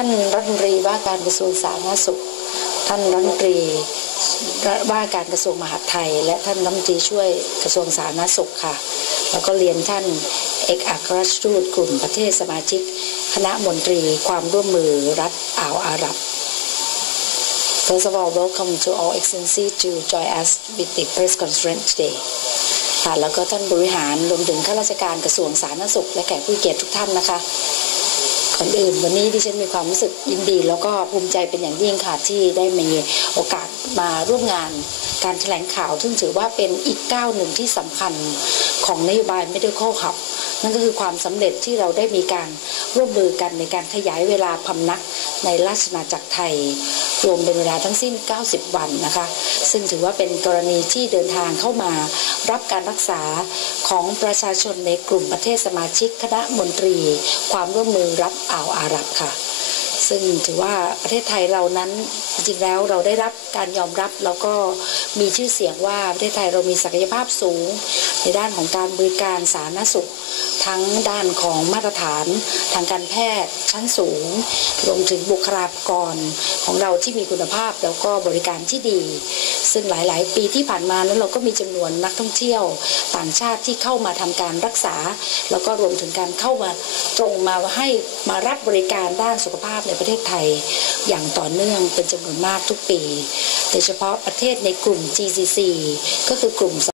ท่านรัฐมนตรีว่าการกระทรวงสาธารณสุข ท่านรัฐมนตรีว่าการกระทรวงมหาดไทย และท่านรัฐมนตรีช่วยกระทรวงสาธารณสุขค่ะ แล้วก็เรียนท่านเอกอัครราชทูตกลุ่มประเทศสมาชิก คณะมนตรีความร่วมมือรัฐอ่าวอาหรับ First of all, welcome to all excellency to join us with the press conference today. ค่ะแล้วก็ท่านบริหารรวมถึงข้าราชการกระทรวงสาธารณสุข และแขกผู้เกียรติทุกท่านนะคะ ก่อนอื่นวันนี้ดิฉันมีความรู้สึกยินดี แล้วก็ภูมิใจเป็นอย่างยิ่งค่ะที่ได้มีโอกาสมาร่วมงานการแถลงข่าว ซึ่งถือว่าเป็นอีกก้าวหนึ่งที่สำคัญของนโยบาย Medical Hub นั่นก็คือความสำเร็จที่เราได้มีการร่วมมือกันในการขยายเวลาพำนักในราชนาจักรไทย รวมเป็นเวลาทั้งสิ้น 90 วันนะคะ ซึ่งถือว่าเป็นกรณีที่เดินทางเข้ามารับการรักษาของประชาชนในกลุ่มประเทศสมาชิกคณะมนตรี ความร่วมมือรับอ่าวอาหรับค่ะ ซึ่งถือว่าประเทศไทยเรานั้นจริงๆแล้วเราได้รับการยอมรับแล้วก็มีชื่อเสียงว่าประเทศไทยเรามีศักยภาพสูง ในด้านของการบริการสาธารณสุข ทั้งด้านของมาตรฐาน ทางการแพทย์ชั้นสูงรวมถึงบุคลากรของเราที่มีคุณภาพแล้วก็บริการที่ดี ซึ่งหลาย ๆ ปีที่ผ่านมานั้นเราก็มีจำนวนนักท่องเที่ยวต่างชาติที่เข้ามาทำการรักษา แล้วก็รวมถึงการเข้ามาตรงมาให้มารับบริการด้านสุขภาพในประเทศไทยอย่างต่อเนื่องเป็นจำนวนมากทุกปี โดยเฉพาะประเทศในกลุ่ม GCC ก็คือกลุ่ม